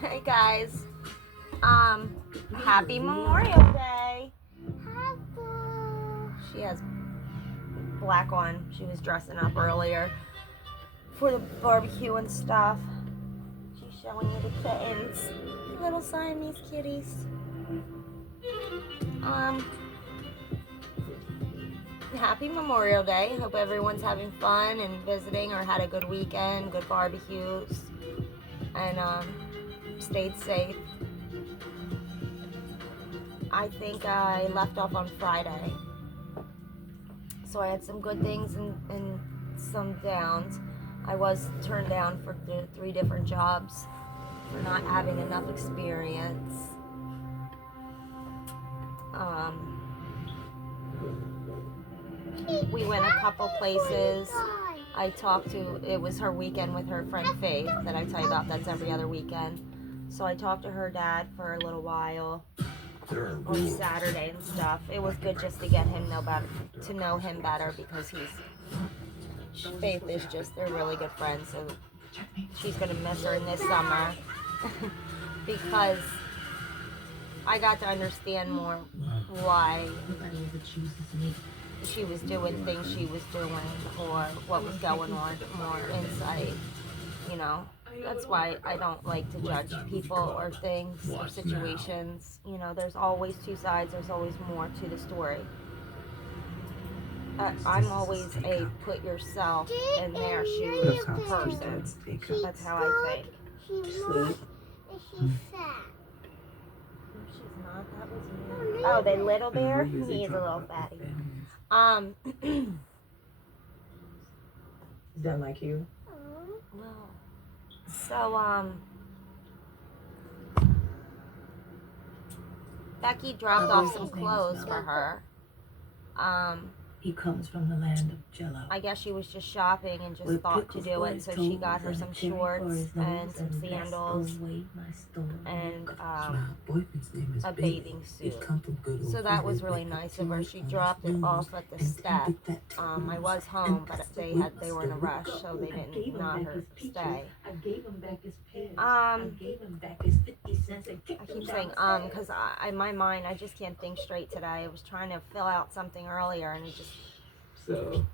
Hey guys, happy Memorial Day. She has black on. She was dressing up earlier for the barbecue and stuff. She's showing you the kittens, little Siamese kitties. Happy Memorial Day. Hope everyone's having fun and visiting or had a good weekend, good barbecues, and stayed safe. I think I left off on Friday, so I had some good things and some downs. I was turned down for 3 different jobs for not having enough experience. We went a couple places. I talked to, it was her weekend with her friend Faith that I tell you about, that's every other weekend. So I talked to her dad for a little while on Saturday and stuff. It was good just to get him to know him better, because Faith is just, they're really good friends, so she's gonna miss her in this summer because I got to understand more why she was doing things she was doing, or what was going on, more insight, you know. That's why I don't like to judge people or things or situations. You know, there's always 2 sides, there's always more to the story. I'm always a put yourself in their shoes person. That's how I think. She's fat. She's not. That was me. Oh, the little bear? He is a little fatty. Is that like you? No. So, Becky dropped off some clothes for her. He comes from the land of Jello. I guess she was just shopping and just thought to do it, so she got her some shorts and some sandals and a bathing suit. So that was really nice of her. She dropped it off at the step. I was home, but they were in a rush, so they didn't not her stay. I keep saying because in my mind I just can't think straight today. I was trying to fill out something earlier and it just couldn't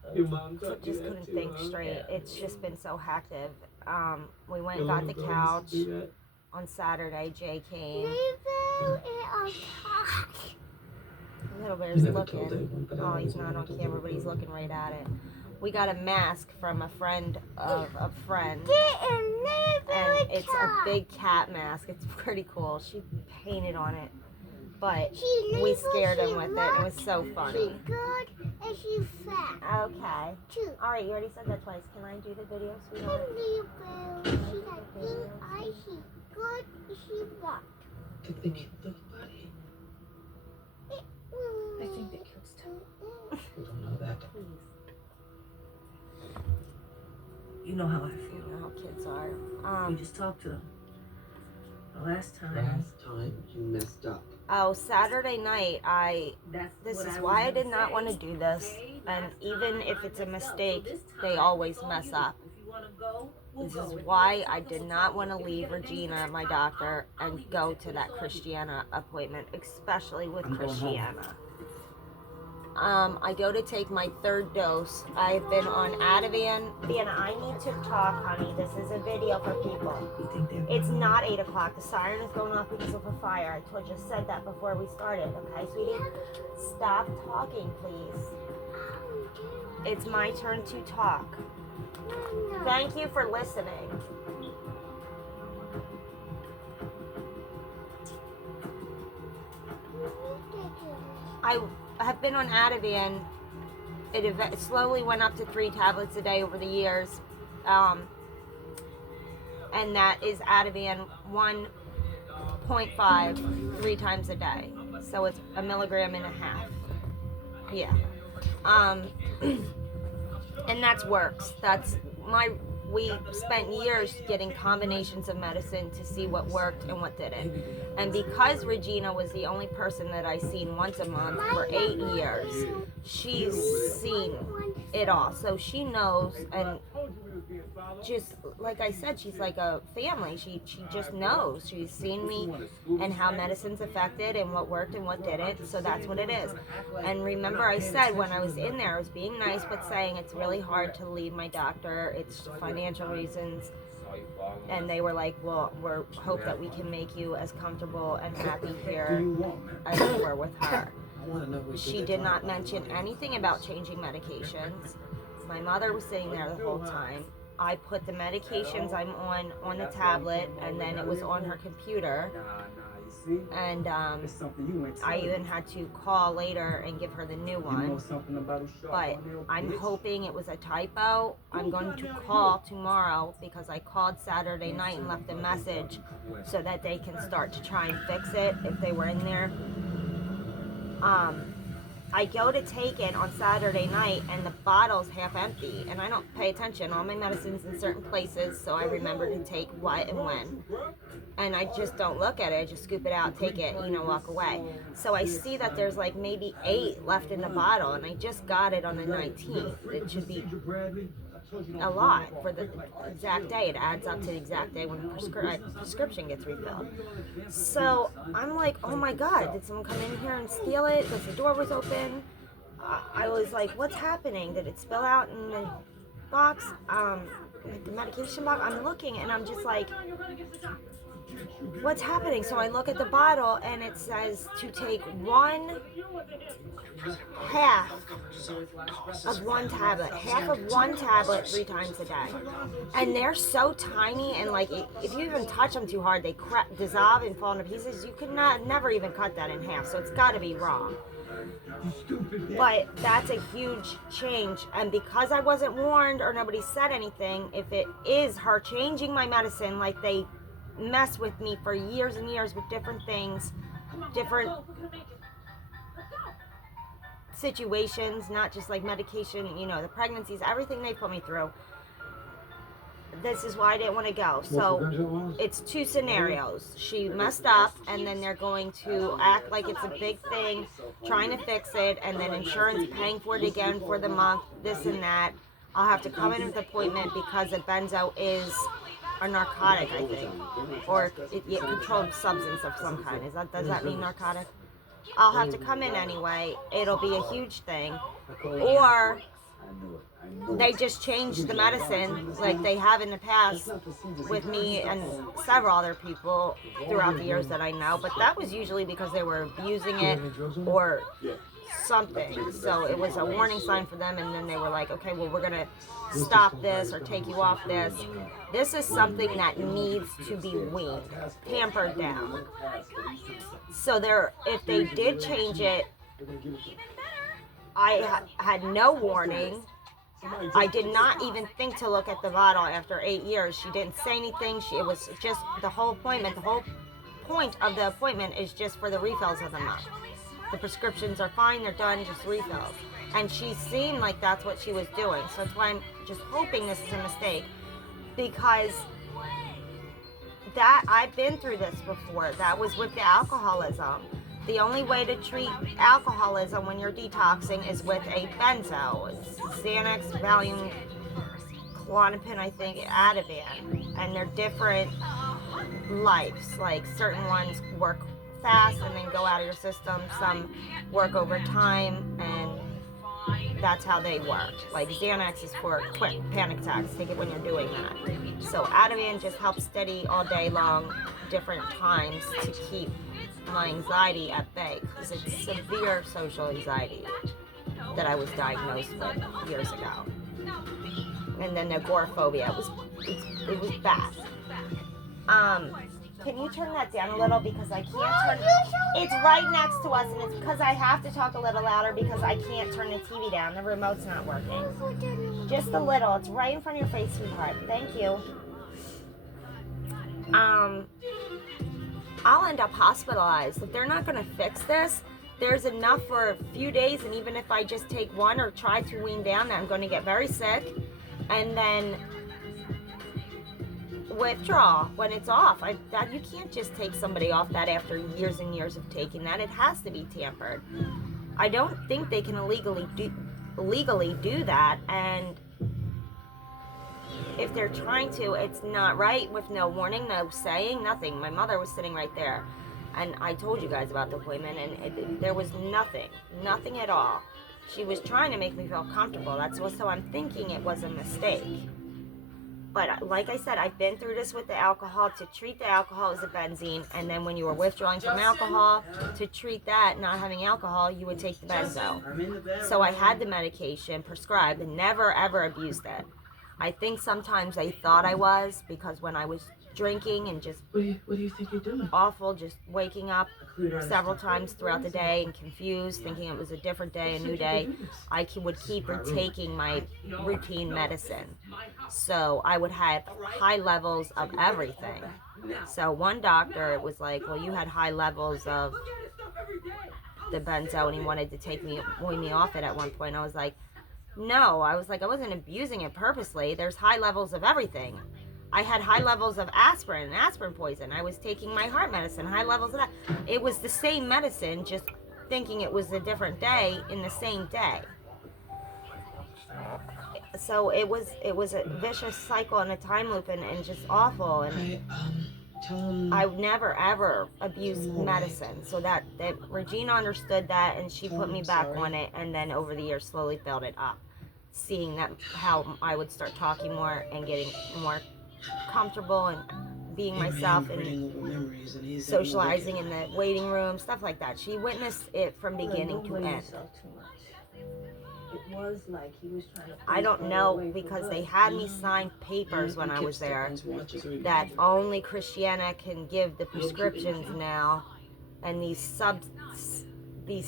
think straight. It's just been so hectic. We went and got the couch on Saturday. Jay came. Little bear's looking. Oh, he's not on camera, but he's looking right at it. We got a mask from a friend of a friend, and it's a big cat mask. It's pretty cool. She painted on it, but we scared him with it. It was so funny. She's good and she's fat. Okay. All right, you already said that twice. Can I do the video, sweetheart? She's good and she's fat. Did the kid look funny? I think the kids too. We don't know that. Please. You know how I feel. You know how kids are. You just talk to them. The last time you messed up. Oh, Saturday night, this is why I did not want to do this. And even if it's a mistake, they always mess up. This is why I did not want to leave Regina, my doctor, and go to that Christianna appointment, especially with Christianna. I go to take my 3rd dose. I've been on Ativan. Vienna, I need to talk, honey. This is a video for people. It's not 8 o'clock. The siren is going off because of a fire. I just said that before we started. Okay, sweetie? Stop talking, please. It's my turn to talk. Thank you for listening. I have been on Ativan. It slowly went up to 3 tablets a day over the years. And that is Ativan 1.5 3 times a day. So it's 1.5 milligrams. Yeah. And that's works. We spent years getting combinations of medicine to see what worked and what didn't. And because Regina was the only person that I seen once a month for 8 years, she's seen it all. So she knows, and just, like I said, she's like a family. She just knows. She's seen me and how medicine's affected and what worked and what didn't. So that's what it is. And remember, I said when I was in there, I was being nice, but saying it's really hard to leave my doctor. It's financial reasons. And they were like, well, we hope that we can make you as comfortable and happy here as you were with her. She did not mention anything about changing medications. My mother was sitting there the whole time. I put the medications I'm on the tablet, and then it was on her computer. And I even had to call later and give her the new one. But I'm hoping it was a typo. I'm going to call tomorrow because I called Saturday night and left a message so that they can start to try and fix it if they were in there. I go to take it on Saturday night and the bottle's half empty, and I don't pay attention. All my medicine's in certain places, so I remember to take what and when. And I just don't look at it. I just scoop it out, take it, walk away. So I see that there's like maybe 8 left in the bottle, and I just got it on the 19th. It should be a lot for the exact day. It adds up to the exact day when the prescription gets refilled. So I'm like, oh my God, did someone come in here and steal it? Because the door was open. I was like, what's happening? Did it spill out in the box? Like the medication box? I'm looking and I'm just like, what's happening? So I look at the bottle and it says to take 1/2 of 1 tablet, half of 1 tablet 3 times a day. And they're so tiny, and like if you even touch them too hard, they dissolve and fall into pieces. You could never even cut that in half, so it's got to be wrong. But that's a huge change, and because I wasn't warned or nobody said anything, if it is her changing my medicine like they mess with me for years and years with different things, different situations, not just like medication, the pregnancies, everything they put me through. This is why I didn't want to go. So it's 2 scenarios. She messed up, and then they're going to act like it's a big thing, trying to fix it, and then insurance paying for it again for the month, this and that. I'll have to come in with an appointment because a benzo is a narcotic, I think, or a controlled substance of some kind. Does that mean narcotic? I'll have to come in anyway. It'll be a huge thing. Or they just change the medicine like they have in the past with me and several other people throughout the years that I know. But that was usually because they were abusing it or something. So it was a warning sign for them, and then they were like, okay, well, we're going to stop this or take you off this. This is something that needs to be weaned, pampered down. So if they did change it, I had no warning. I did not even think to look at the bottle after 8 years. She didn't say anything. It was just the whole appointment. The whole point of the appointment is just for the refills of the month. The prescriptions are fine. They're done. Just refills. And she seemed like that's what she was doing. So that's why I'm just hoping this is a mistake. Because I've been through this before. That was with the alcoholism. The only way to treat alcoholism when you're detoxing is with a benzo. It's Xanax, Valium, Klonopin, I think, Ativan. And they're different lives. Like certain ones work fast and then go out of your system. Some work over time, and that's how they work. Like Xanax is for quick panic attacks. Take it when you're doing that. So Ativan just helps steady all day long, different times to keep my anxiety at bay, because it's severe social anxiety that I was diagnosed with years ago. And then the agoraphobia it was bad. Can you turn that down a little, because I can't turn it's right next to us, and it's because I have to talk a little louder because I can't turn the TV down. The remote's not working. Just a little. It's right in front of your face, sweetheart. Thank you. I'll end up hospitalized. If they're not going to fix this, there's enough for a few days, and even if I just take one or try to wean down, I'm going to get very sick, and then withdraw when it's off. You can't just take somebody off that after years and years of taking that. It has to be tampered. I don't think they can illegally do that, and if they're trying to, it's not right with no warning, no saying, nothing. My mother was sitting right there, and I told you guys about the appointment, and there was nothing at all. She was trying to make me feel comfortable. That's what, so I'm thinking it was a mistake. But like I said, I've been through this with the alcohol. To treat the alcohol as a benzene, and then when you were withdrawing from alcohol, to treat that, not having alcohol, you would take the benzo. So I had the medication prescribed and never ever abused it. I think sometimes I thought I was, because when I was drinking and just What do you think you're doing? awful, just waking up several times throughout the day and confused, thinking it was a different day, a new day, I would keep retaking my routine medicine. So I would have high levels of everything. So one doctor, it was like, well, you had high levels of the benzo, and he wanted to wean me off it at one point. I was like, no, I wasn't abusing it purposely. There's high levels of everything. I had high levels of aspirin poison. I was taking my heart medicine, high levels of that. It was the same medicine, just thinking it was a different day in the same day. So it was a vicious cycle and a time loop, and just awful. And I never ever abused medicine. So that Regina understood that, and she put me back on it, and then over the years slowly built it up. Seeing that how I would start talking more and getting more comfortable and being myself and socializing in the waiting room, stuff like that. She witnessed it from beginning to end. It was like he was trying to. I don't know, because they had me sign papers when I was there that only Christianna can give the prescriptions now, and these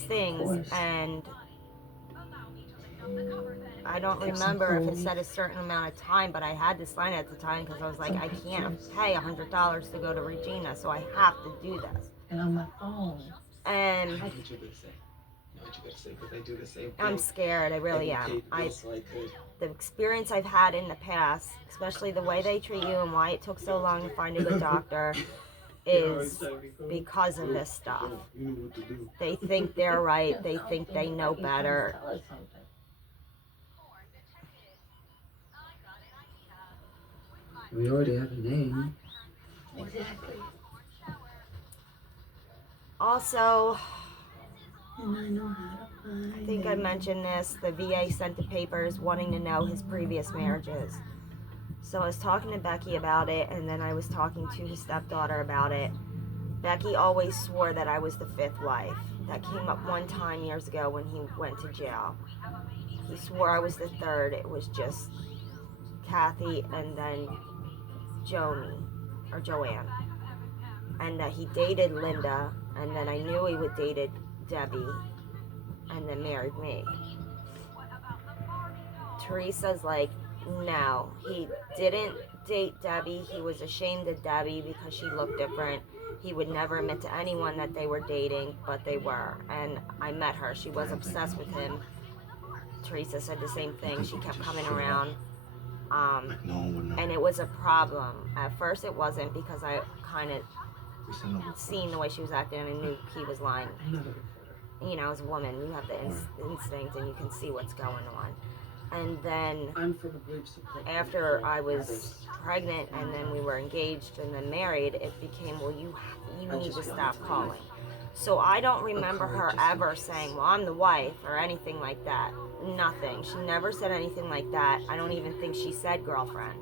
things, and I don't remember if it said a certain amount of time, but I had to sign it at the time because I was like, I can't pay $100 to go to Regina, so I have to do this. And on my phone. And What you gonna say? What you gonna say? Because I do the same thing. I'm scared. I really am. The experience I've had in the past, especially the way they treat you and why it took so long to find a good doctor, is because of this stuff. They think they're right. They think they know better. We already have a name. Exactly. Also, And I know how to find I think I mentioned this, the VA sent the papers wanting to know his previous marriages. So I was talking to Becky about it, and then I was talking to his stepdaughter about it. Becky always swore that I was the fifth wife. That came up one time years ago when he went to jail. He swore I was the third. It was just Kathy and then Joanne. And that he dated Linda, and then I knew he would dated Debbie, and then married me. Teresa's like, no, he didn't date Debbie. He was ashamed of Debbie because she looked different. He would never admit to anyone that they were dating, but they were. And I met her. She was obsessed with him. Teresa said the same thing. She kept coming around. And it was a problem. At first it wasn't, because I kind of seen the way she was acting and I knew he was lying. You know, as a woman, you have the instinct and you can see what's going on. And then after I was pregnant and then we were engaged and then married, it became, well, you need to stop calling. So I don't remember her ever saying, well, I'm the wife or anything like that. Nothing. She never said anything like that. I don't even think she said girlfriend.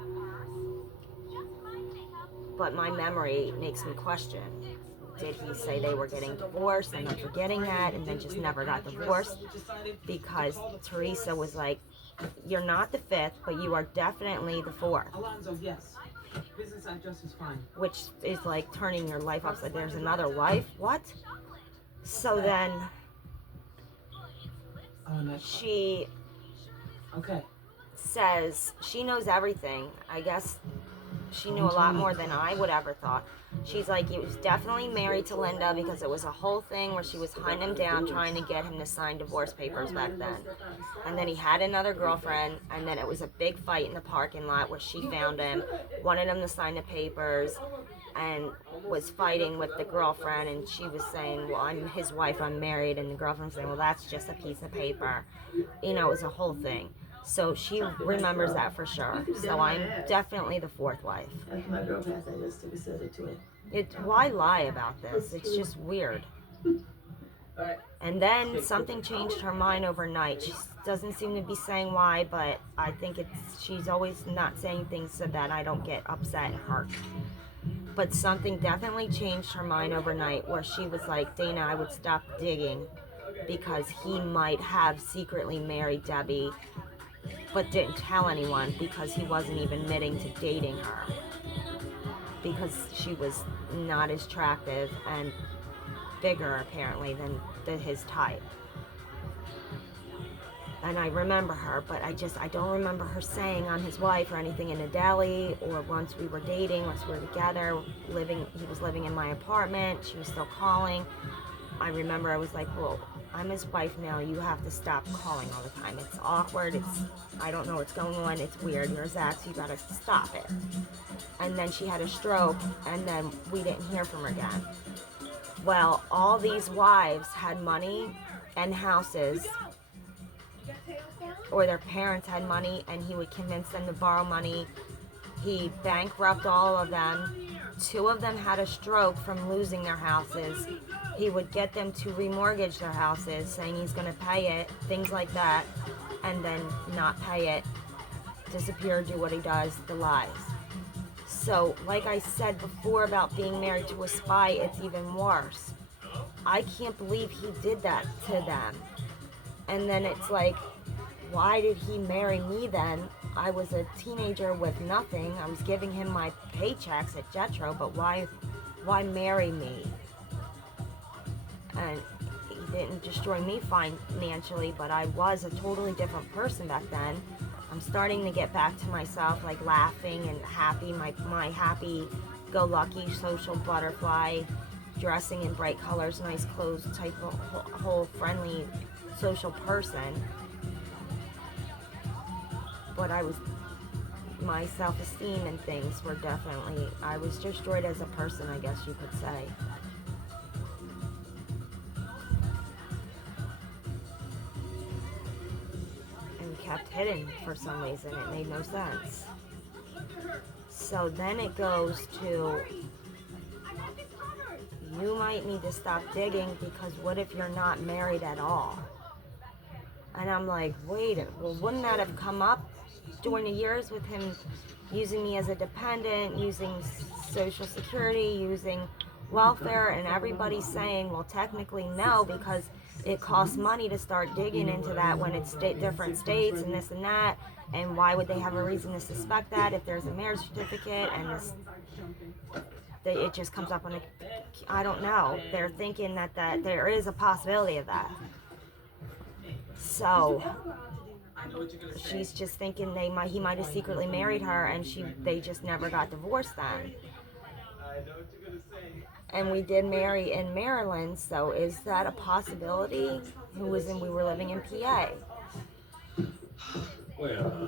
But my memory makes me question. Did he say they were getting divorced and I'm forgetting that and then just never got divorced? Because Teresa was like, you're not the fifth, but you are definitely the fourth. Alonzo, yes. Business address is fine. Which is like turning your life upside down. There's another wife? What? So then she says she knows everything. I guess she knew a lot more than I would ever thought. She's like, he was definitely married to Linda because it was a whole thing where she was hunting him down trying to get him to sign divorce papers back then. And then he had another girlfriend, and then it was a big fight in the parking lot where she found him, wanted him to sign the papers, and was fighting with the girlfriend, and she was saying, well, I'm his wife, I'm married, and the girlfriend was saying, well, that's just a piece of paper. You know, it was a whole thing. So she remembers that for sure. So I'm definitely the fourth wife. After my girl passed, I just took a scissor to it. Why lie about this? It's just weird. And then something changed her mind overnight. She doesn't seem to be saying why, but I think she's always not saying things so that I don't get upset and hurt. But something definitely changed her mind overnight where she was like, Dana, I would stop digging because he might have secretly married Debbie but didn't tell anyone because he wasn't even admitting to dating her because she was not as attractive and bigger apparently than his type. And I remember her, but I don't remember her saying I'm his wife or anything in a deli, or once we were dating, once we were together, he was living in my apartment, she was still calling. I remember I was like, well, I'm his wife now, you have to stop calling all the time. It's awkward, I don't know what's going on, it's weird, you're his ex, you gotta stop it. And then she had a stroke, and then we didn't hear from her again. Well, all these wives had money and houses, or their parents had money, and he would convince them to borrow money. He bankrupted all of them. 2 of them had a stroke from losing their houses. He would get them to remortgage their houses, saying he's going to pay it, things like that, and then not pay it, disappear, do what he does, the lies. So, like I said before about being married to a spy, it's even worse. I can't believe he did that to them. And then it's like, why did he marry me then? I was a teenager with nothing. I was giving him my paychecks at Jetro, but why marry me? And he didn't destroy me financially, but I was a totally different person back then. I'm starting to get back to myself, like laughing and happy, my happy-go-lucky social butterfly, dressing in bright colors, nice clothes type of whole friendly social person. But my self-esteem and things were definitely, I was destroyed as a person, I guess you could say. And kept hidden for some reason. It made no sense. So then it goes to, you might need to stop digging because what if you're not married at all? And I'm like, wait, well, wouldn't that have come up during the years with him using me as a dependent, using Social Security, using welfare, and everybody saying, well, technically no, because it costs money to start digging into that when it's different states and this and that, and why would they have a reason to suspect that if there's a marriage certificate and it just comes up on I don't know. They're thinking that there is a possibility of that. So she's just thinking he might have secretly married her, and they just never got divorced then. And we did marry in Maryland, so is that a possibility? We were living in PA.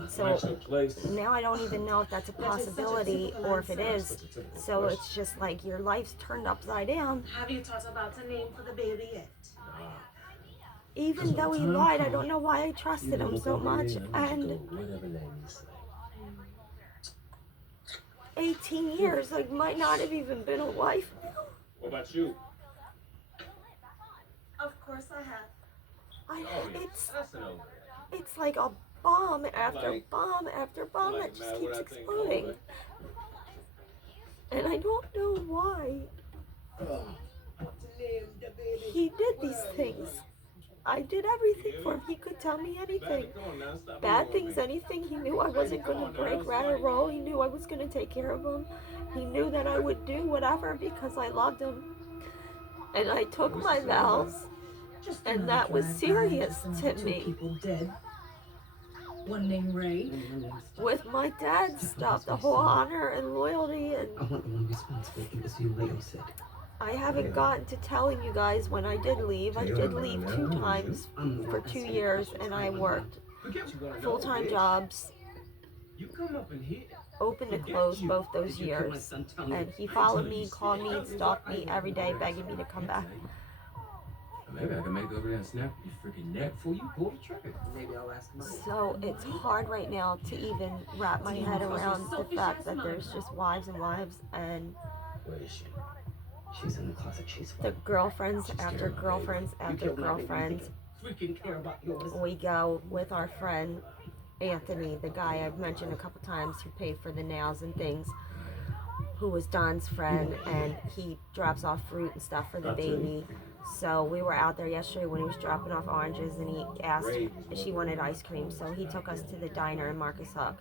So now I don't even know if that's a possibility or if it is. So it's just like your life's turned upside down. Have you thought about a name for the baby yet? Even though he lied, I don't know why I trusted him so much. And 18 years, I might not have even been a wife now. What about you? Of course I have. It's like a bomb after bomb after bomb that just keeps exploding. And I don't know why he did these things. I did everything for him. He could tell me anything. Bad things, anything. He knew I wasn't going to break, rat, or roll. He knew I was going to take care of him. He knew that I would do whatever because I loved him. And I took my vows, and that was serious to me. People dead. One named Ray. With my dad's stuff, the whole honor and loyalty, and I want the one responsible. It was you, Leo said. I haven't gotten to telling you guys when I did leave. I did leave 2 times for 2 years, and I worked full-time jobs, open to close both those years. And he followed me, called me, stalked me every day, begging me to come back. Maybe I can make over there and snap your freaking neck before you pull the trigger. Maybe I'll ask him. So it's hard right now to even wrap my head around the fact that there's just wives and wives, and Where is she? She's in the closet. She's the fine. girlfriends after girlfriends after girlfriends. Freaking care about yours. We go with our friend Anthony, the guy I've mentioned a couple times who paid for the nails and things, who was Don's friend, and he drops off fruit and stuff for the baby. So we were out there yesterday when he was dropping off oranges, and he asked if she wanted ice cream. So he took us to the diner in Marcus Hook.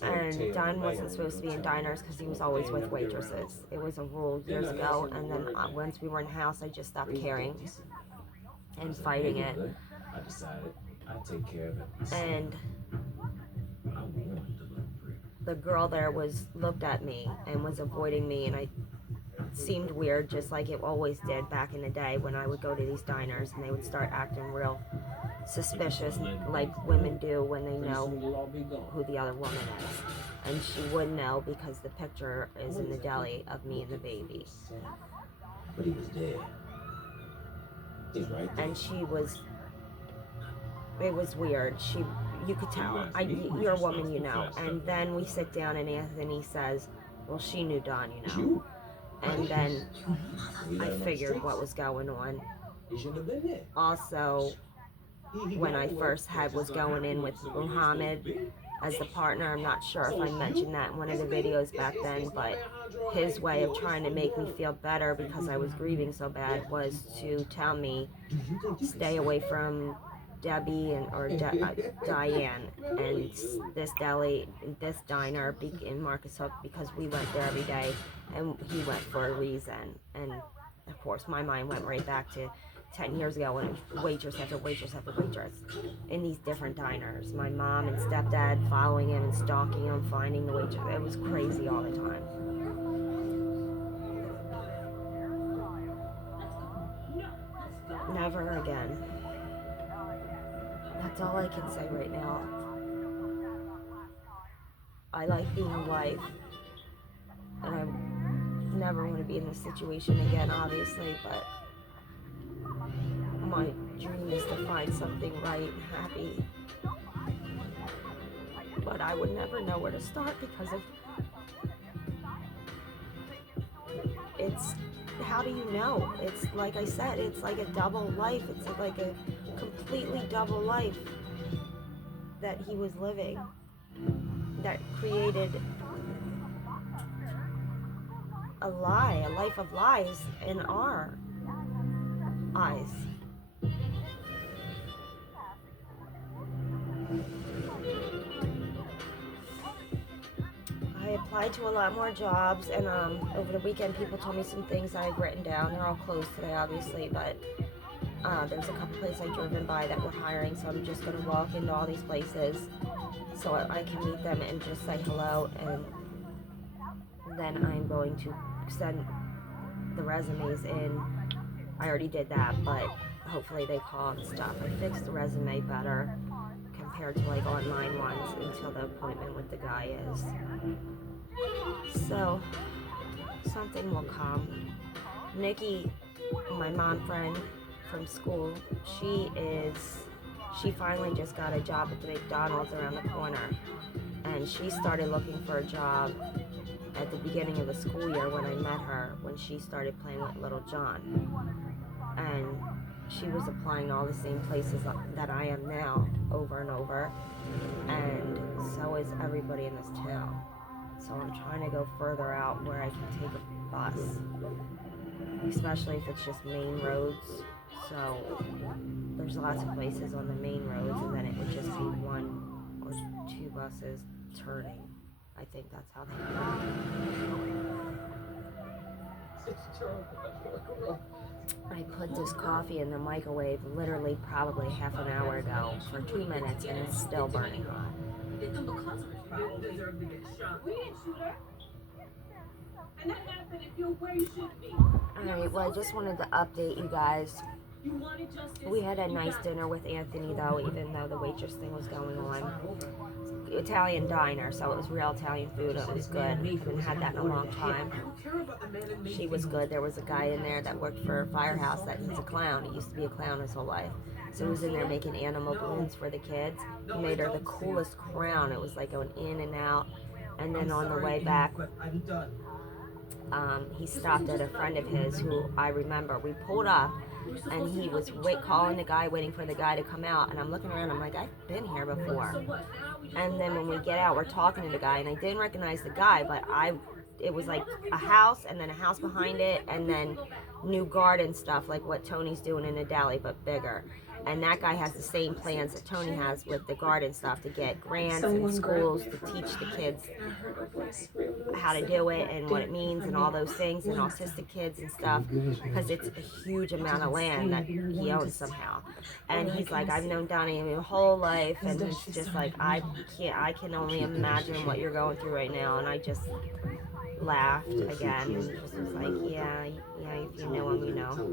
And Don wasn't supposed to be in diners because he was always with waitresses. It was a rule years ago, and then once we were in the house, I just stopped caring and fighting it. I decided I'd take care of it. And I wanted to look pretty. the girl there looked at me and was avoiding me, and I seemed weird, just like it always did back in the day when I would go to these diners and they would start acting real suspicious, like women do when they know who the other woman is. And she would know because the picture is in the deli of me and the baby. But he was dead. He's right there. And it was weird. You could tell. You're a woman, you know. And then we sit down and Anthony says, well, she knew Don, you know. And then I figured what was going on. Also, when I first was going in with Muhammad as the partner, I'm not sure if I mentioned that in one of the videos back then, but his way of trying to make me feel better because I was grieving so bad was to tell me, stay away from Debbie or Diane and this deli, this diner in Marcus Hook, because we went there every day and he went for a reason. And of course my mind went right back to 10 years ago when it was waitress after waitress after waitress in these different diners. My mom and stepdad following him and stalking him, finding the waitress. It was crazy all the time. Never again. That's all I can say right now. I like being a wife, and I never want to be in this situation again, obviously, but my dream is to find something right and happy. But I would never know where to start because of how do you know? It's like I said, it's like a double life. It's like a completely double life that he was living that created a lie, a life of lies in our eyes. I applied to a lot more jobs, and over the weekend people told me some things I've written down. They're all closed today, obviously, but there's a couple places I've driven by that were hiring, so I'm just going to walk into all these places so I can meet them and just say hello, and then I'm going to send the resumes in. I already did that, but hopefully they call and stuff. I fixed the resume better compared to like online ones until the appointment with the guy is. So something will come. Nikki, my mom friend from school, she finally just got a job at the McDonald's around the corner, and she started looking for a job at the beginning of the school year when I met her, when she started playing with little John. And she was applying to all the same places that I am now, over and over, and so is everybody in this town. So I'm trying to go further out where I can take a bus, especially if it's just main roads. So there's lots of places on the main roads, and then it would just be one or two buses turning. I think that's how they do it. I put this coffee in the microwave literally probably half an hour ago for 2 minutes, and it's still burning hot. Alright, well, I just wanted to update you guys. We had a nice dinner with Anthony, though, even though the waitress thing was going on. Italian diner, so it was real Italian food. It was good. I haven't had that in a long time. She was good. There was a guy in there that worked for Firehouse that he's a clown. He used to be a clown his whole life. So he was in there making animal balloons for the kids. He made her the coolest crown. It was like going in and out. And then on the way back, he stopped at a friend of his who I remember. We pulled up, and he was calling the guy, waiting for the guy to come out. And I'm looking around, I'm like, I've been here before. And then when we get out, we're talking to the guy, and I didn't recognize the guy, but it was like a house, and then a house behind it, and then new garden stuff, like what Tony's doing in the deli, but bigger. And that guy has the same plans that Tony has with the garden stuff, to get grants in schools to teach the kids how to do it and what it means and all those things, and autistic kids and stuff, because it's a huge amount of land that he owns somehow. And he's like, I've known Donnie my whole life, and it's just like, I can only imagine what you're going through right now. And I just laughed again and just was like, yeah, if you know him, you know.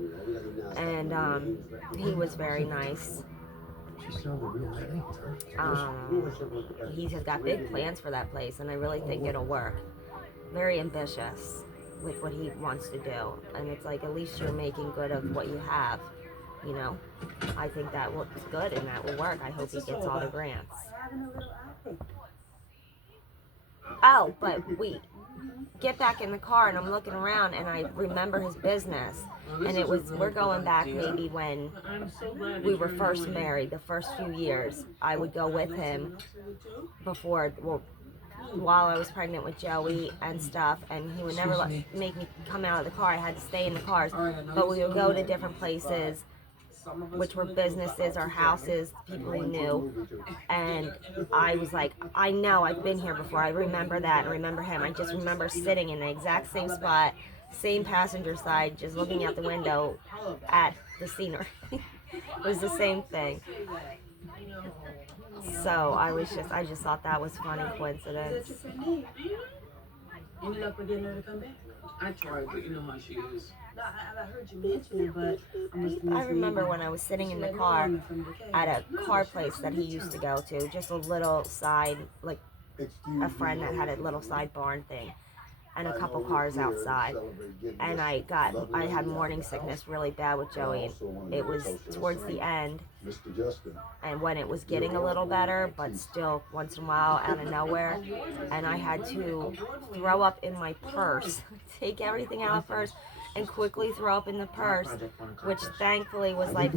And he was very nice. He has got big plans for that place, and I really think it'll work. Very ambitious with what he wants to do, and it's like, at least you're making good of what you have, you know. I think that looks good and that will work. I hope he gets all the grants. Oh, but we get back in the car, and I'm looking around, and I remember his business. And we're going back maybe when we were first married, the first few years. I would go with him while I was pregnant with Joey and stuff, and he would never make me come out of the car. I had to stay in the cars. But we would go to different places, which were businesses or houses, people he knew. And I was like, I know, I've been here before. I remember that and remember him. I just remember sitting in the exact same spot, same passenger side, just looking out the window at the scenery. It was the same thing. So I just thought that was funny coincidence. Ended up getting her to come back. I tried, but you know how she is. I heard you mention it, but I remember when I was sitting in the car at a car place that he used to go to, just a little side, like a friend that had a little side barn thing, and a couple cars outside. And I had morning sickness really bad with Joey. It was towards the end, and when it was getting a little better, but still once in a while out of nowhere, and I had to throw up in my purse, take everything out of the purse, and quickly throw up in the purse, which thankfully was like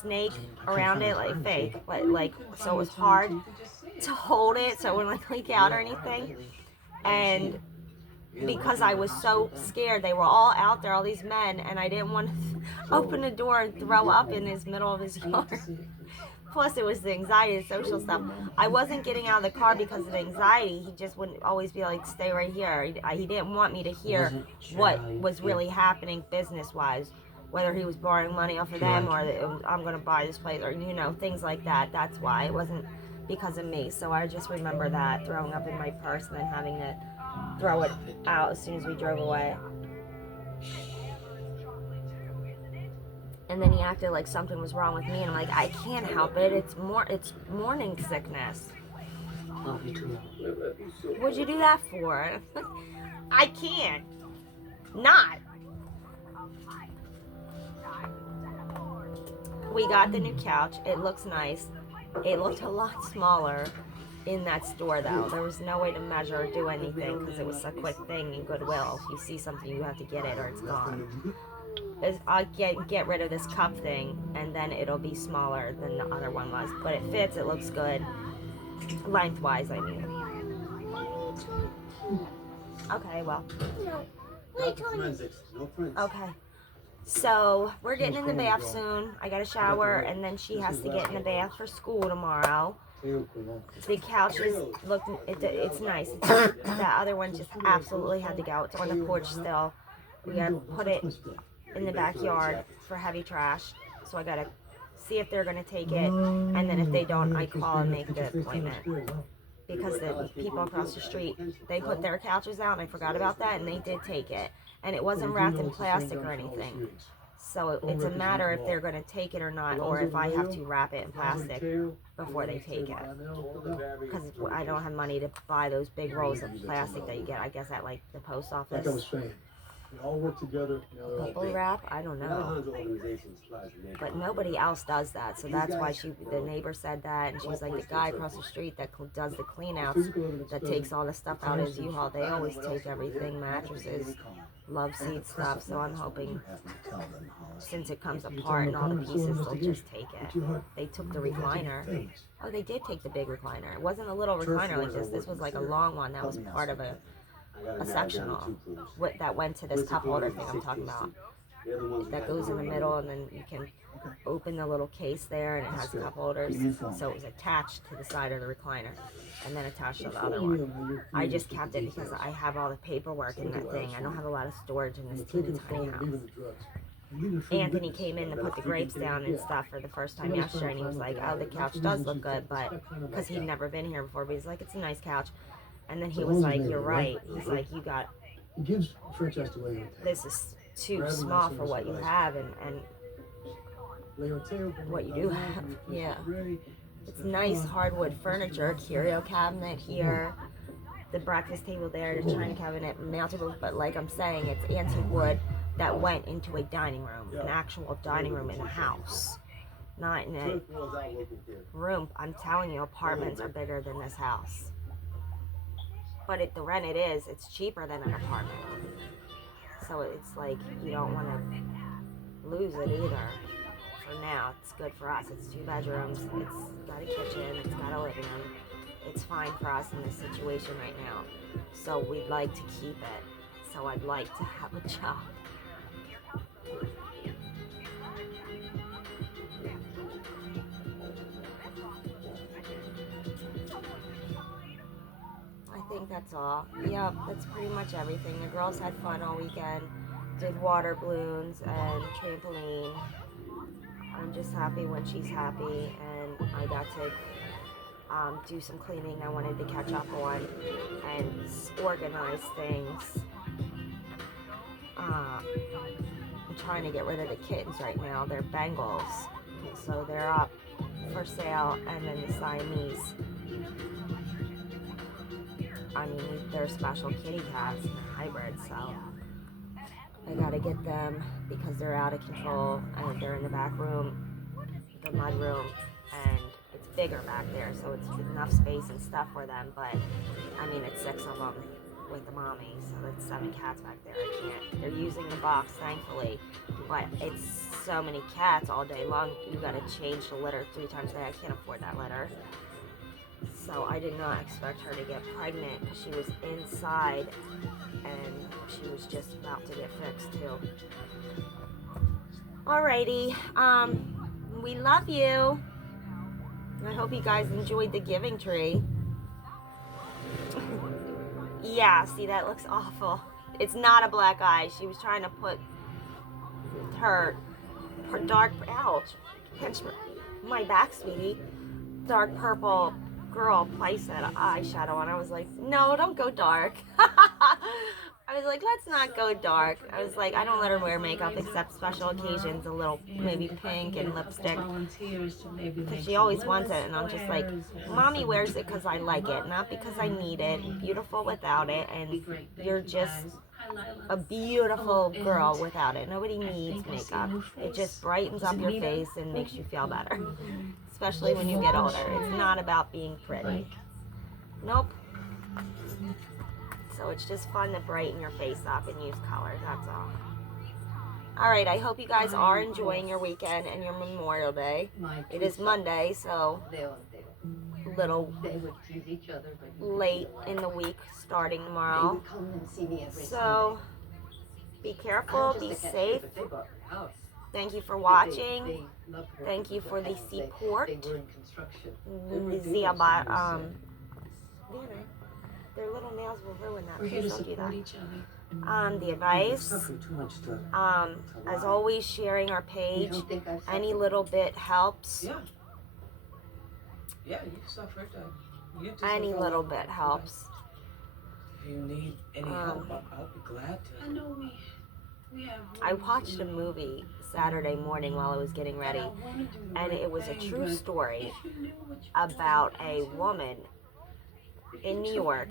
snake around it, like fake, like so it was hard to hold it so it wouldn't like leak out or anything. And because I was so scared, they were all out there, all these men, and I didn't want to open the door and throw up in his middle of his yard. Plus it was the anxiety and social stuff. I wasn't getting out of the car because of the anxiety. He just wouldn't always be like, stay right here. He didn't want me to hear what was really happening business-wise, whether he was borrowing money off of them or I'm going to buy this place, or, you know, things like that. That's why. It wasn't because of me. So I just remember that, throwing up in my purse and then having to throw it out as soon as we drove away. And then he acted like something was wrong with me, and I'm like, I can't help it. It's morning sickness. What'd you do that for? I can't. Not. We got the new couch. It looks nice. It looked a lot smaller in that store, though. There was no way to measure or do anything because it was a quick thing in Goodwill. If you see something, you have to get it or it's gone. I'll get rid of this cup thing, and then it'll be smaller than the other one was. But it fits. It looks good. Lengthwise, I mean. Okay, well. Okay. So, we're getting in the bath soon. I got a shower, and then she has to get in the bath for school tomorrow. The couches look, it's nice. That other one just absolutely had to go. It's on the porch still. We gotta put it in the backyard for heavy trash. So I gotta see if they're gonna take it, and then if they don't, I call and make the appointment. Because the people across the street, they put their couches out, and I forgot about that, and they did take it. And it wasn't wrapped in plastic or anything. So it's a matter if they're going to take it or not, or if I have to wrap it in plastic before they take it. Because I don't have money to buy those big rolls of plastic that you get, I guess, at like the post office. Like I was saying, we all work together. Bubble wrap? I don't know. But nobody else does that, so that's why the neighbor said that, and she's like, the guy across the street that does the clean outs, that takes all the stuff out as U-Haul, they always take everything, mattresses, love seat stuff, so I'm hoping, since it comes apart and all the pieces, they'll just take it. They took the recliner. Oh, they did take the big recliner. It wasn't a little recliner like this. This was like a long one that was part of a sectional that went to this cup holder thing I'm talking about. That goes in the middle, and then you can open the little case there, and it has cup holders. So it was attached to the side of the recliner, and then attached to the other one. I just kept it because I have all the paperwork in that thing. I don't have a lot of storage in this teeny tiny house. Anthony came in to put the grapes down and stuff for the first time yesterday, and he was like, oh, the couch does look good, but because he'd never been here before, but he's like, it's a nice couch. And then he was like, you're right. He's like, you got, this is too small for what you have and what you do have. Yeah. It's nice hardwood furniture, curio cabinet here, the breakfast table there, the china cabinet, mountable, but like I'm saying, it's antique wood that went into a dining room, an actual dining room in a house, not in a room. I'm telling you, apartments are bigger than this house. But the rent it's cheaper than an apartment. So it's like, you don't want to lose it either. For now, it's good for us. It's 2 bedrooms, it's got a kitchen, it's got a living room. It's fine for us in this situation right now. So we'd like to keep it. So I'd like to have a job. I think that's all. Yep, that's pretty much everything. The girls had fun all weekend. Did water balloons and trampoline. I'm just happy when she's happy, and I got to do some cleaning I wanted to catch up on and organize things. I'm trying to get rid of the kittens right now. They're Bengals, so they're up for sale, and then the Siamese. I mean, they're special kitty cats and hybrids, so I gotta get them because they're out of control, and they're in the back room, the mud room, and it's bigger back there, so it's enough space and stuff for them, but I mean, it's 6 of them with the mommy, so that's 7 cats back there. I can't, they're using the box, thankfully, but it's so many cats all day long. You gotta change the litter 3 times a day. I can't afford that litter. So I did not expect her to get pregnant because she was inside and she was just about to get fixed too. Alrighty, we love you. I hope you guys enjoyed the giving tree. Yeah, see, that looks awful. It's not a black eye. She was trying to put her dark, ouch, pinch my back, sweetie, dark purple girl place that eyeshadow on. I was like, no, don't go dark. I was like, let's not go dark. I was like, I don't let her wear makeup except special occasions, a little maybe pink and lipstick, because she always wants it, and I'm just like, mommy wears it because I like it, not because I need it. You're beautiful without it, and you're just a beautiful girl without it. Nobody needs makeup. It just brightens up your face and makes you feel better, especially when you get older. It's not about being pretty. Nope. So it's just fun to brighten your face up and use colors, that's all. Alright, I hope you guys are enjoying your weekend and your Memorial Day. It is Monday, so a little late in the week starting tomorrow. So be careful, be safe. Thank you for watching. Thank you for the support. Their little nails will ruin that. Please don't do that. The advice. As always, sharing our page. Any little bit helps. Yeah. Yeah, you suffered. Any little bit helps. If you need any help, I'll be glad to. I know I watched a movie Saturday morning while I was getting ready, and it was a true story about a woman in New York.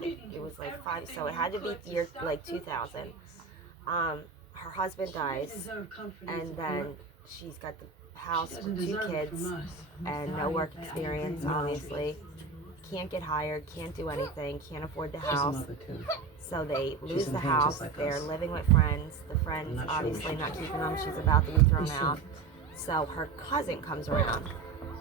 It was like so it had to be year like 2000. Her husband dies, and then she's got the house with 2 kids and no work experience, obviously. Can't get hired, can't do anything, can't afford the house. So they lose the house. They're living with friends. The friends obviously not keeping them. She's about to be thrown out. So her cousin comes around,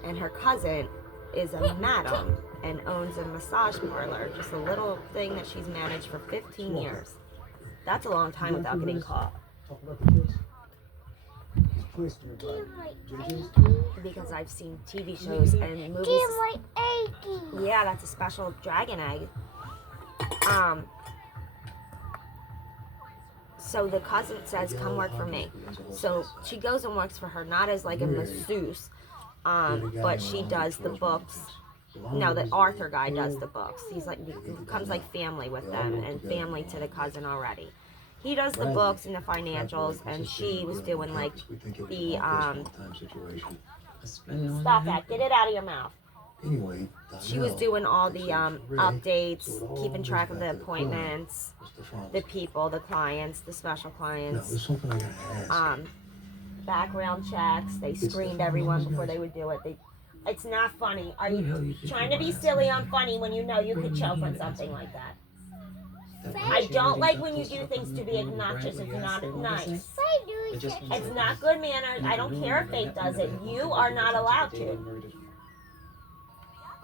and her cousin is a madam and owns a massage parlor, just a little thing that she's managed for 15 years. That's a long time without getting caught. Talk about the kids. It's placed in your Do body. my JJ's? achy. Because I've seen TV shows and movies. Do my achy. Yeah, that's a special dragon egg. So the cousin says, come work for me. So she goes and works for her, not as like a masseuse, but she does the books. No, the Arthur guy does the books. He's like, becomes like family with them and family to the cousin already. He does the books and the financials, and she was doing like the, stop that, get it out of your mouth. Anyway, She was doing all the updates, keeping track of the appointments, the people, the clients, the special clients, something I gotta ask. background checks. They screened everyone before they would do it. It's not funny. Are you trying to be silly on funny when you know you could choke on something like that? I don't like when you do things to be obnoxious. It's not nice. It's not good manners. I don't care if Faith does it. You are not allowed to.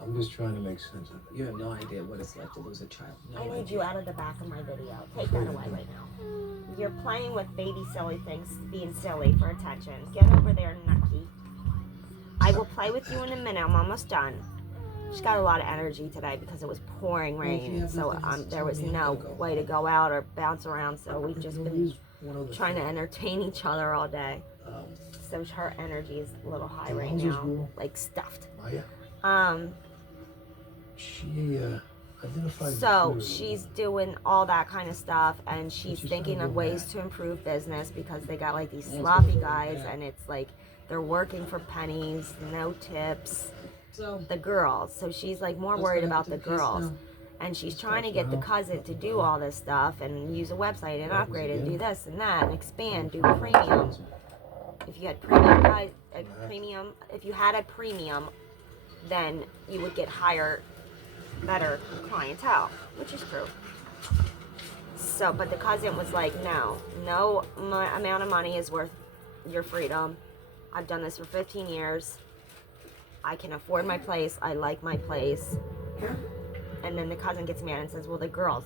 I'm just trying to make sense of it. You have no idea what it's like to lose a child. No I need idea. you out of the back of my video. Take that away right now. You're playing with baby silly things, being silly for attention. Get over there, Nucky. I will play with you in a minute. I'm almost done. She's got a lot of energy today because it was pouring rain, so there was no way to go out or bounce around, so we've just been trying to entertain each other all day. So her energy is a little high right now, like stuffed. She identified. So she's doing all that kind of stuff, and she's thinking of ways to improve business because they got like these sloppy guys, and it's like they're working for pennies, no tips. The girls, so she's like more worried about the girls, and she's trying to get the cousin to do all this stuff and use a website and upgrade and do this and that and expand, do premium. If you had if you had a premium, then you would get higher, better clientele, which is true. So, but the cousin was like, no amount of money is worth your freedom. I've done this for 15 years. I can afford my place. I like my place. And then the cousin gets mad and says, well, the girls,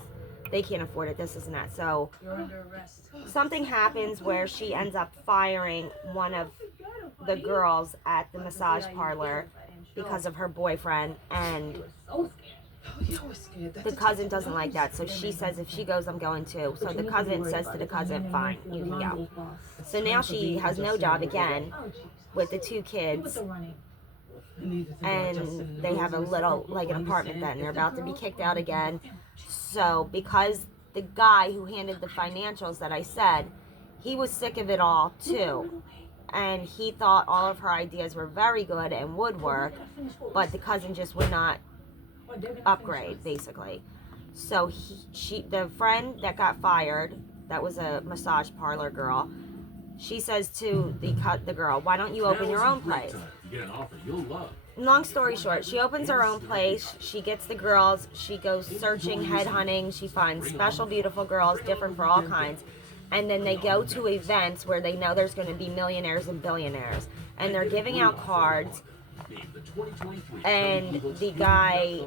they can't afford it, this and that. So something happens where she ends up firing one of the girls at the massage parlor because of her boyfriend, and the cousin doesn't like that. So she says, if she goes, I'm going too. So the cousin says to the cousin, fine, you can go. So now she has no job again with the 2 kids. And they have a little, like an apartment then. They're about to be kicked out again. So because the guy who handed the financials that I said, he was sick of it all too. And he thought all of her ideas were very good and would work, but the cousin just would not upgrade, basically. So the friend that got fired, that was a massage parlor girl, she says to the girl, why don't you open your own place? You get an offer you'll love. Long story short, she opens her own place. She gets the girls. She goes searching, headhunting. She finds special, beautiful girls, different for all kinds. And then they go to events where they know there's going to be millionaires and billionaires. And they're giving out cards. And the guy,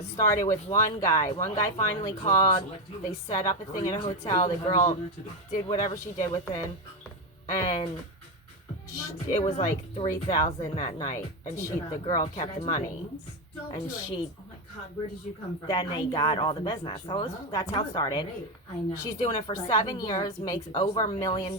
started with one guy. One guy finally called. They set up a thing in a hotel. The girl did whatever she did with him. And it was like $3,000 that night, and the girl kept the money, and then they got all the business. So that's how it started. She's doing it for 7 years, makes over $1 million.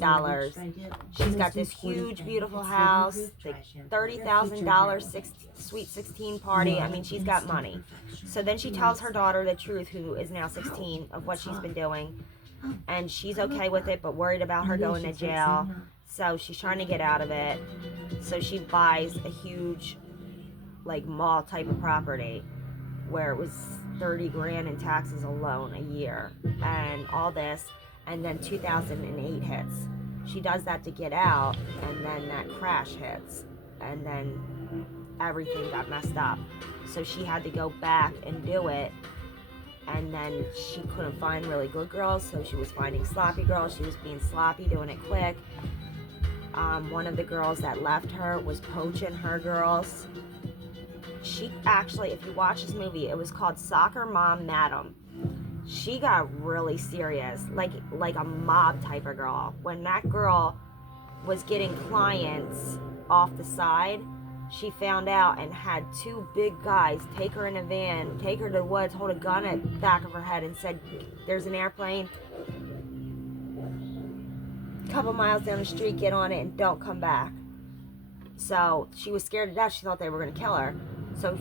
She's got this huge, beautiful house, $30,000 sweet 16 party. I mean, she's got money. So then she tells her daughter the truth, who is now 16, of what she's been doing. and she's okay with it, but worried about her going to jail. So she's trying to get out of it. So she buys a huge, like, mall type of property where it was 30 grand in taxes alone a year and all this. And then 2008 hits. She does that to get out, and then that crash hits, and then everything got messed up. So she had to go back and do it, and then she couldn't find really good girls, so she was finding sloppy girls. She was being sloppy, doing it quick. One of the girls that left her was poaching her girls. She actually, if you watch this movie, it was called Soccer Mom Madam. She got really serious, like a mob type of girl. When that girl was getting clients off the side, she found out and had two big guys take her in a van, take her to the woods, hold a gun at the back of her head and said, there's an airplane a couple miles down the street, get on it and don't come back. So she was scared to death. She thought they were going to kill her. So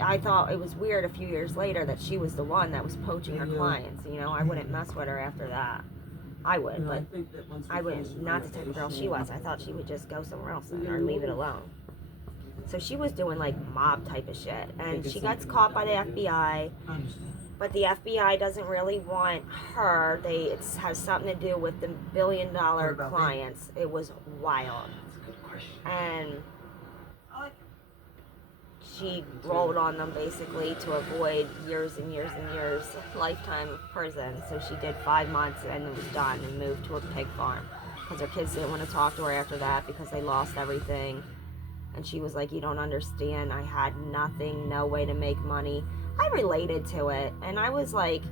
I thought it was weird a few years later that she was the one that was poaching her clients. You know, I wouldn't mess with her after that. I would, but I wouldn't. Not the type of girl she was. I thought she would just go somewhere else or leave it alone. So she was doing like mob type of shit. And she gets caught by the FBI. But the FBI doesn't really want her. It has something to do with the $1 billion clients. It was wild. And she rolled on them basically to avoid years and years and years, lifetime of prison. So she did 5 months and was done and moved to a pig farm because her kids didn't want to talk to her after that because they lost everything. And she was like, you don't understand. I had nothing, no way to make money. I related to it, and I was like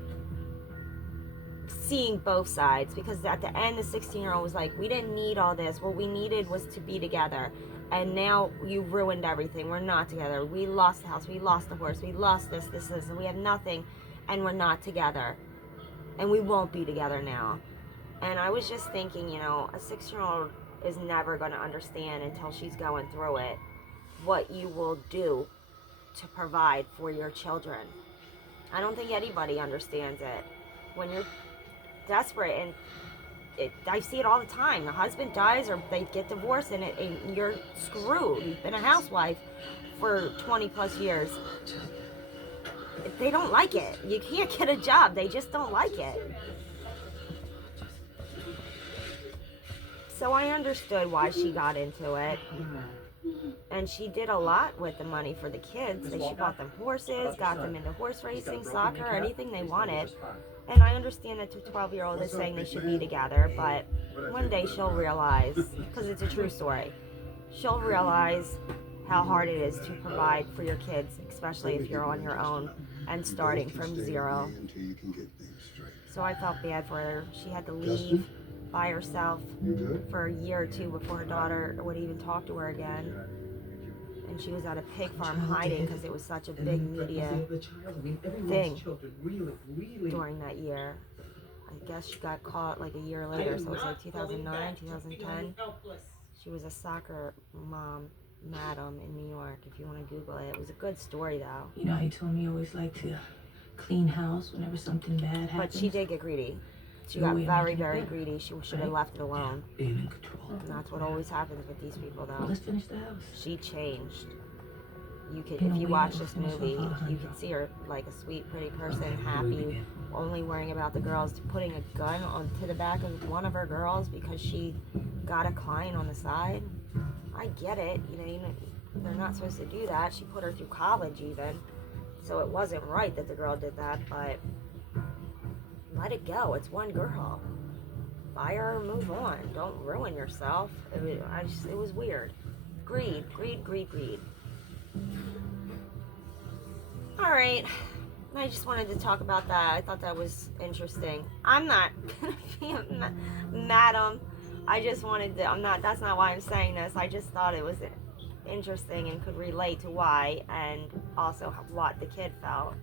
seeing both sides, because at the end the 16-year-old was like, we didn't need all this. What we needed was to be together, and now you ruined everything. We're not together. We lost the house, we lost the horse, we lost this, and we have nothing, and we're not together, and we won't be together now. And I was just thinking, you know, a 6-year-old is never going to understand until she's going through it what you will do to provide for your children. I don't think anybody understands it. When you're desperate, and I see it all the time. The husband dies or they get divorced, and you're screwed. You've been a housewife for 20 plus years. They don't like it. You can't get a job. They just don't like it. So I understood why she got into it. And she did a lot with the money for the kids. She bought them horses, got them into horse racing, soccer, anything they wanted. And I understand that the 12-year-old is saying they should be together, but one day she'll realize, because it's a true story, she'll realize how hard it is to provide for your kids, especially if you're on your own and starting from zero. So I felt bad for her. She had to leave by herself for a year or two before her daughter would even talk to her again. And she was at a pig farm hiding because it was such a big media thing during that year. I guess she got caught like a year later, so it was like 2009, 2010. She was a soccer mom, madam, in New York, if you want to Google it. It was a good story, though. You know, he told me you always like to clean house whenever something bad happens. But she did get greedy. She got very, very greedy. She should have left it alone. Being in control. And that's what always happens with these people, though. Well, let's finish the house. She changed. You could, if you watch this movie, you can see her like a sweet, pretty person, happy, only worrying about the girls, putting a gun onto the back of one of her girls because she got a client on the side. I get it. You know, they're not supposed to do that. She put her through college even, so it wasn't right that the girl did that. But let it go. It's one girl. Fire her, move on. Don't ruin yourself. It was weird. Greed. All right. I just wanted to talk about that. I thought that was interesting. I'm not gonna be a madam. I just wanted to. That's not why I'm saying this. I just thought it was interesting and could relate to why, and also what the kid felt,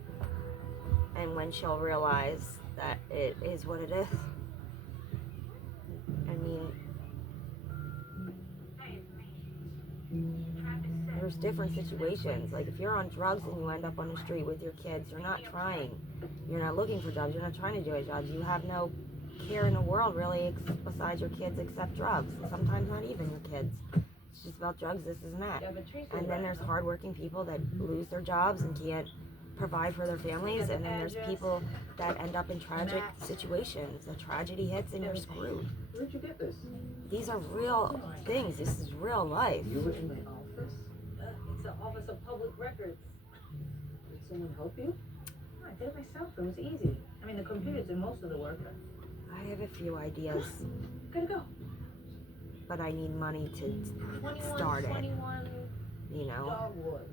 and when she'll realize that it is what it is. I mean, there's different situations. Like if you're on drugs and you end up on the street with your kids, you're not trying. You're not looking for jobs. You're not trying to do a job. You have no care in the world really besides your kids except drugs. Sometimes not even your kids. It's just about drugs, this and that. And then there's hardworking people that lose their jobs and can't provide for their families, and then there's people that end up in tragic situations. A tragedy hits and you're screwed. Where'd you get this? These are real things. This is real life. You were in my office? It's the Office of Public Records. Did someone help you? No, I did it myself. It was easy. I mean, the computer did most of the work. I have a few ideas, Gotta go. but I need money to start it, you know? Dogwood.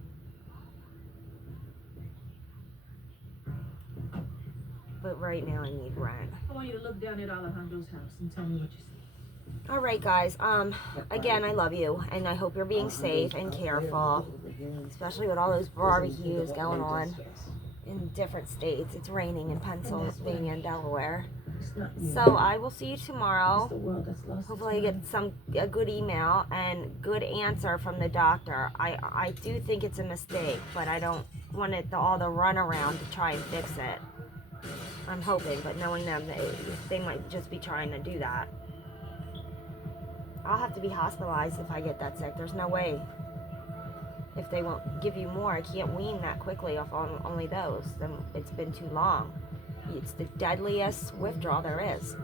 But right now I need rent. I want you to look down at Alejandro's house and tell me what you see. All right, guys. Again, I love you, and I hope you're being safe and careful, especially with all those barbecues going on in different states. It's raining in Pennsylvania and Delaware. So I will see you tomorrow. Hopefully I get a good email and good answer from the doctor. I do think it's a mistake, but I don't want it all the runaround to try and fix it. I'm hoping, but knowing them, they might just be trying to do that. I'll have to be hospitalized if I get that sick. There's no way. If they won't give you more, I can't wean that quickly off on only those. Then it's been too long. It's the deadliest withdrawal there is.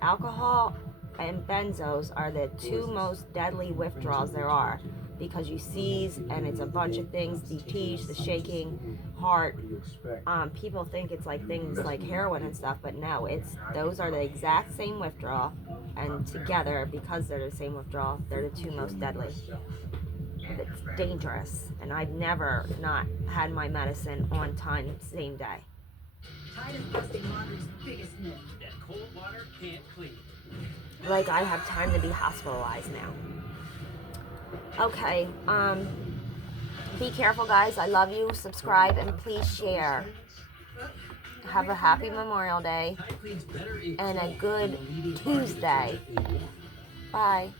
Alcohol and benzos are the two most deadly withdrawals there are, because you seize and it's a bunch of things, the tease, the shaking, heart. People think it's like things like heroin and stuff, but no, those are the exact same withdrawal, and together, because they're the same withdrawal, they're the two most deadly. It's dangerous, and I've never not had my medicine on time, same day. Tired of busting Margaret's biggest myth. That cold water can't clean. Like I have time to be hospitalized now. Okay, be careful, guys. I love you. Subscribe and please share. Have a happy Memorial Day and a good Tuesday. Bye.